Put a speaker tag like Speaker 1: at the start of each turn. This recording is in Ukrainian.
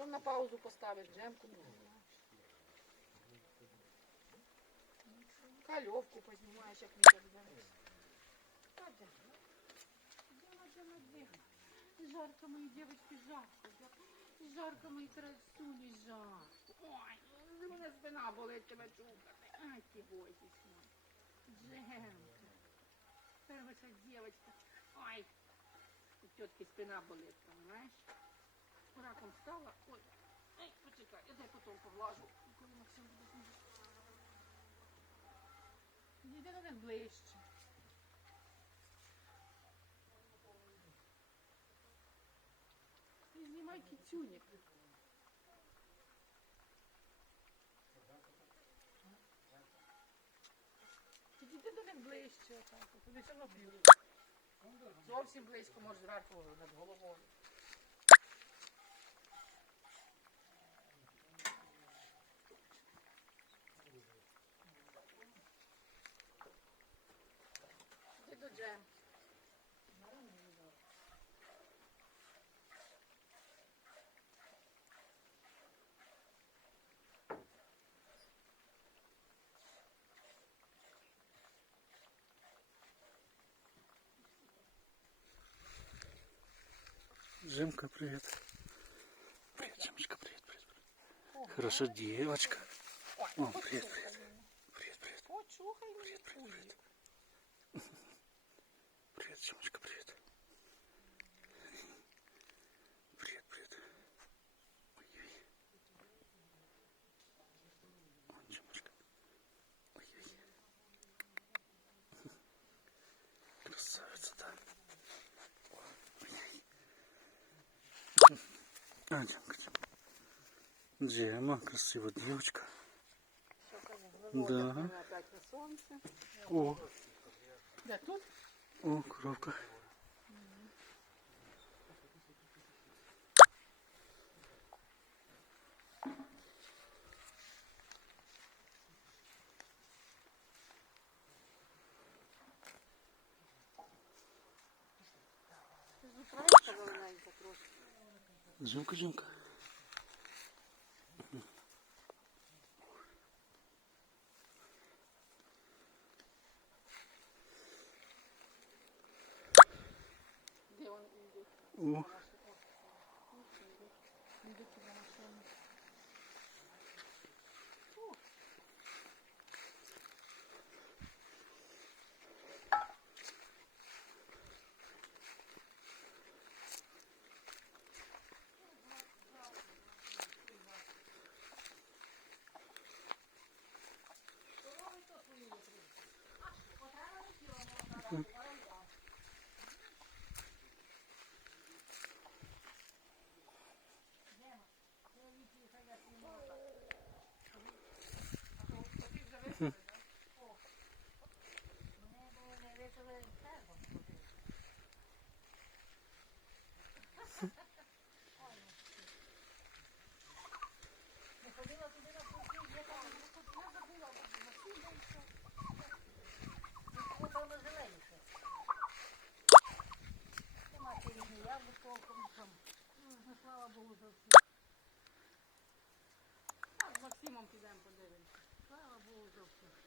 Speaker 1: То на паузу поставить джемку. Кальовку познімаєш, як Діма. Жарко, мої дівчатки, жарко. Жарко, мої красуні, жарко. Ой, у мене спина болить тебе чухати. Ай, ти бойтесь. Джемка. Хорошая девочка. Ой, у тетки спина болит, понимаешь? Раком стала. Ой, ай, почекай, я дай потом поглажу. Коли Максим буде знімати. Йди до них ближче. Не знімай кицюник. Підійди до них ближче, отак. от, Вони все одно. Зовсім близько може зверху над головою. Іди до джем.
Speaker 2: Жимка, привет. Привет, Жимочка, привет, привет. привет. Хорошо, девочка. О, привет, привет. Привет, привет.
Speaker 1: Почухай мені
Speaker 2: Привет, привет,
Speaker 1: кулі.
Speaker 2: привет. Джема, красивая девочка. Да. О. О, коровка.
Speaker 1: Правильно, когда она не
Speaker 2: Жимка, Жимка.
Speaker 1: Де він?
Speaker 2: О,
Speaker 1: Ja. Максимом підемо подивимося. Слава Богу, за все.